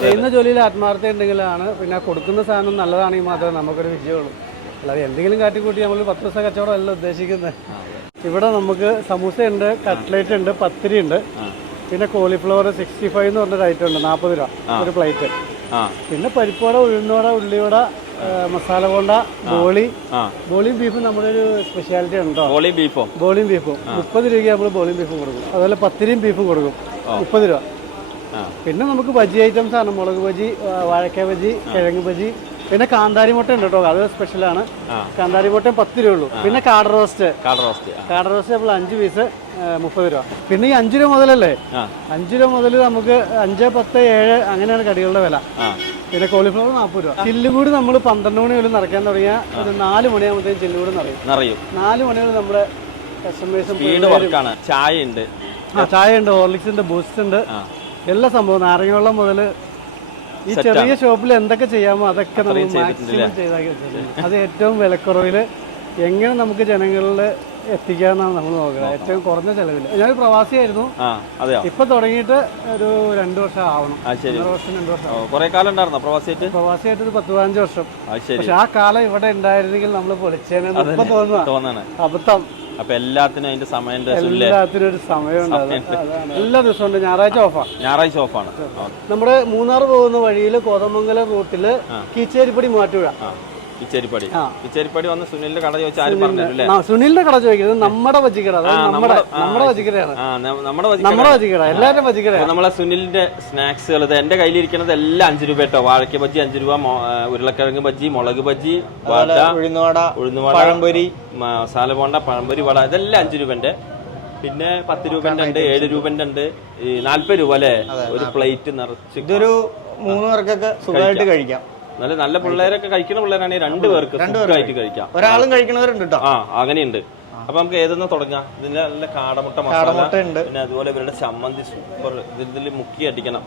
ചെയ്യുന്ന ജോലിയിൽ ആത്മാർത്ഥത ഉണ്ടെങ്കിലാണ് പിന്നെ കൊടുക്കുന്ന സാധനം നല്ലതാണെങ്കിൽ മാത്രമേ നമുക്കൊരു വിജയമുള്ളൂ. അല്ലാതെ എന്തെങ്കിലും കാട്ടിക്കൂട്ടി നമ്മൾ പത്ത് ദിവസം കച്ചവടം അല്ല ഉദ്ദേശിക്കുന്നത്. ഇവിടെ നമുക്ക് സമൂസ ഉണ്ട് കട്ട്ലേറ്റ് ഉണ്ട് പത്തിരി ഉണ്ട്. പിന്നെ കോളിഫ്ലവർ സിക്സ്റ്റി ഫൈവ് എന്ന് പറഞ്ഞൊരു ഐറ്റം ഉണ്ട് നാൽപ്പത് രൂപ ഒരു പ്ലേറ്റ്. പിന്നെ പരിപ്പോട ഉഴുന്നോട ഉള്ളിയോട മസാല കൊണ്ട ബോളി. ബോളിയും ബീഫും നമ്മുടെ ഒരു സ്പെഷ്യാലിറ്റി ഉണ്ടോ ബോളിയും ബീഫും. ബോളിയും ബീഫും. മുപ്പത് രൂപയ്ക്ക് നമ്മൾ ബോളിയും ബീഫും കൊടുക്കും. അതുപോലെ പത്തിരിയും ബീഫും കൊടുക്കും. മുപ്പത് രൂപ. പിന്നെ നമുക്ക് ബജി ഐറ്റംസ് ആണ്. മുളക് ബജി വാഴക്ക ബജി കിഴങ്ങ് ബജി പിന്നെ കാന്താരി മുട്ട ഉണ്ട് കേട്ടോ. അത് സ്പെഷ്യലാണ് ആണ്. കാന്താരി മുട്ട പത്ത് രൂപ ഉള്ളൂ. പിന്നെ കാട റോസ്റ്റ്. കാട റോസ്റ്റ് കാട റോസ്റ്റ് നമ്മൾ അഞ്ച് പീസ് മുപ്പത് രൂപ. പിന്നെ ഈ അഞ്ച് രൂപ മുതലല്ലേ? അഞ്ചു രൂപ മുതൽ നമുക്ക് അഞ്ച് പത്ത് ഏഴ് അങ്ങനെയാണ് കടികളുടെ വില. പിന്നെ കോളിഫ്ലവർ നാൽപ്പത് രൂപ. ചില്ലുകൂടി നമ്മൾ പന്ത്രണ്ട് മണി വരെ നിറയ്ക്കാൻ തുടങ്ങിയാൽ ഒരു നാല് മണിയാകുമ്പോഴത്തേക്കും ചില്ലുകൂടി നിറയും. നിറയും. നാല് മണി വരെ നമ്മുടെ കസ്റ്റമേഴ്സും ചായ ഉണ്ട്. ചായ ഉണ്ട് ഹോർലിക്സ് ഉണ്ട് ബൂസ്റ്റ് ഉണ്ട്. എല്ലാ സംഭവം നാരങ്ങവെള്ളം മുതൽ ഈ ചെറിയ ഷോപ്പിൽ എന്തൊക്കെ ചെയ്യാമോ അതൊക്കെ നമ്മൾ മാക്സിമം ചെയ്താക്കി വെച്ചിട്ടുണ്ട് അത് ഏറ്റവും വിലക്കുറവിൽ എങ്ങനെ നമുക്ക് ജനങ്ങളിൽ എത്തിക്കാന്നാണ് നമ്മൾ നോക്കുക ഏറ്റവും കുറഞ്ഞ ചെലവിൽ ഞാൻ പ്രവാസിയായിരുന്നു. ഇപ്പൊ തുടങ്ങിയിട്ട് ഒരു രണ്ടു വർഷം ആവണം. വർഷം രണ്ടു വർഷം കുറെ കാലം ഉണ്ടായിരുന്നോ പ്രവാസിയായിട്ട്? പ്രവാസിയായിട്ട് ഒരു പത്ത് പതിനഞ്ച് വർഷം. പക്ഷെ ആ കാലം ഇവിടെ ഉണ്ടായിരുന്നെങ്കിൽ നമ്മൾ പൊളിച്ചേനെ തോന്നുന്നു അബദ്ധം. അപ്പൊ എല്ലാത്തിനും അതിന്റെ സമയം എല്ലാത്തിനും ഒരു സമയമുണ്ട് എല്ലാ ദിവസവും ഉണ്ട് ഞായറാഴ്ച ഓഫാ. ഞായറാഴ്ച ഓഫാണ്. നമ്മുടെ മൂന്നാർ പോകുന്ന വഴിയിൽ കോതമംഗലം റൂട്ടിൽ കീച്ചേരിപ്പടി മാറ്റുക ആ. ഇച്ചേരിപ്പടി വന്ന് സുനിലിന്റെ കട ചോദിച്ചാൽ ആരും പറഞ്ഞു അല്ലേ ആ, സുനിലിന്റെ കട ചോദിക്കുന്നത് നമ്മുടെ വജിക്കട. നമ്മുടെ നമ്മുടെ വജിക്കടയാണ്. നമ്മുടെ വജി- നമ്മുടെ വജിക്കട. എല്ലാവരും വജിക്കടയാണ് അപ്പൊ നമ്മളെ സുനിലിന്റെ സ്നാക്സുകൾ. ഇത് എന്റെ കയ്യിലിരിക്കുന്നത് എല്ലാം അഞ്ചു രൂപ കേട്ടോ. വാഴയ്ക്ക ബജ്ജി അഞ്ചു രൂപ ഉരുളക്കിഴങ്ങ് ബജ്ജി മുളക് ബജ്ജി വട ഉഴുന്നുവട ഉഴുന്നുവട പഴംപൊരി. മസാല പോണ്ട പഴംപൊരി വട. ഇതെല്ലാം അഞ്ചു രൂപന്റെ. പിന്നെ പത്ത് രൂപന്റെ ഉണ്ട് ഏഴ് രൂപന്റെ ഉണ്ട്. ഈ നാല്പത് രൂപ അല്ലേ? ഒരു പ്ലേറ്റ് നിറച്ച് ഇതൊരു മൂന്ന് പേർക്കൊക്കെ സുഖമായിട്ട് കഴിക്കാം. നല്ല നല്ല പിള്ളേരൊക്കെ കഴിക്കുന്ന പിള്ളേരാണെങ്കിൽ രണ്ട് പേർക്ക് ആയിട്ട് കഴിക്കാം. ഒരാളും കഴിക്കുന്നവരുണ്ട് കേട്ടോ ആ അങ്ങനെയുണ്ട്. അപ്പൊ നമുക്ക് ഏതെന്ന് തുടങ്ങാം? ഇതിന്റെ നല്ല കാടമുട്ട മസാല പിന്നെ അതുപോലെ ഇവരുടെ ചമ്മന്തി സൂപ്പർ ഇതിൽ മുക്കി അടിക്കണം.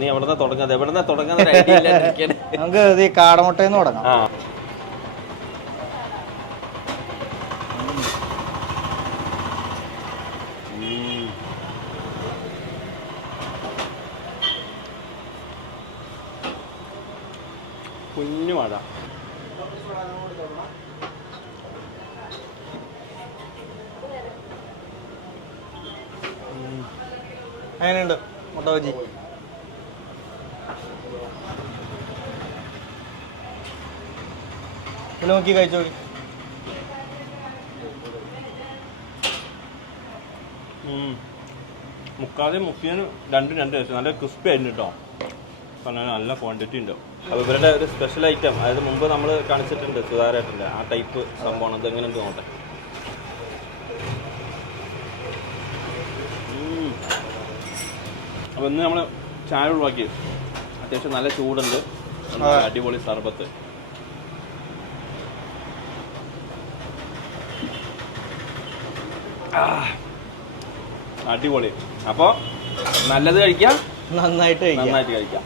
നീ എവിടെന്നാ തുടങ്ങാതെ എവിടെന്നാ തുടങ്ങാതെ ഐഡിയ ഇല്ലാതിരിക്കണേ നമുക്ക് ഇത് ഈ കാടമുട്ടയിൽ തുടങ്ങാം. കുഞ്ഞു മഴ. അങ്ങനെയുണ്ട് മുട്ട ബജി ഇത് നോക്കി കഴിച്ചു? നോക്കി മുക്കാതെ മുക്കിയതിന് രണ്ടും രണ്ട് നല്ല ക്രിസ്പി ആയിരുന്നു കേട്ടോ പറഞ്ഞാൽ നല്ല ക്വാണ്ടിറ്റി ഉണ്ടാവും അപ്പോൾ ഇവരുടെ ഒരു സ്പെഷ്യൽ ഐറ്റം അതായത് മുമ്പ് നമ്മൾ കാണിച്ചിട്ടുണ്ട് സുധാരേട്ടന്റെ ആ ടൈപ്പ് സംഭവമാണ് ഇത് എങ്ങനെ ഉണ്ട് നോട്ടെ അപ്പോൾ ഇന്ന് നമ്മൾ ചായ ഒഴിവാക്കി. അത്യാവശ്യം നല്ല ചൂടുണ്ട്. അടിപൊളി സർബത്ത്. അടിപൊളി. അപ്പോൾ നല്ലത് കഴിക്കാം. നന്നായിട്ട് നന്നായിട്ട് കഴിക്കാം.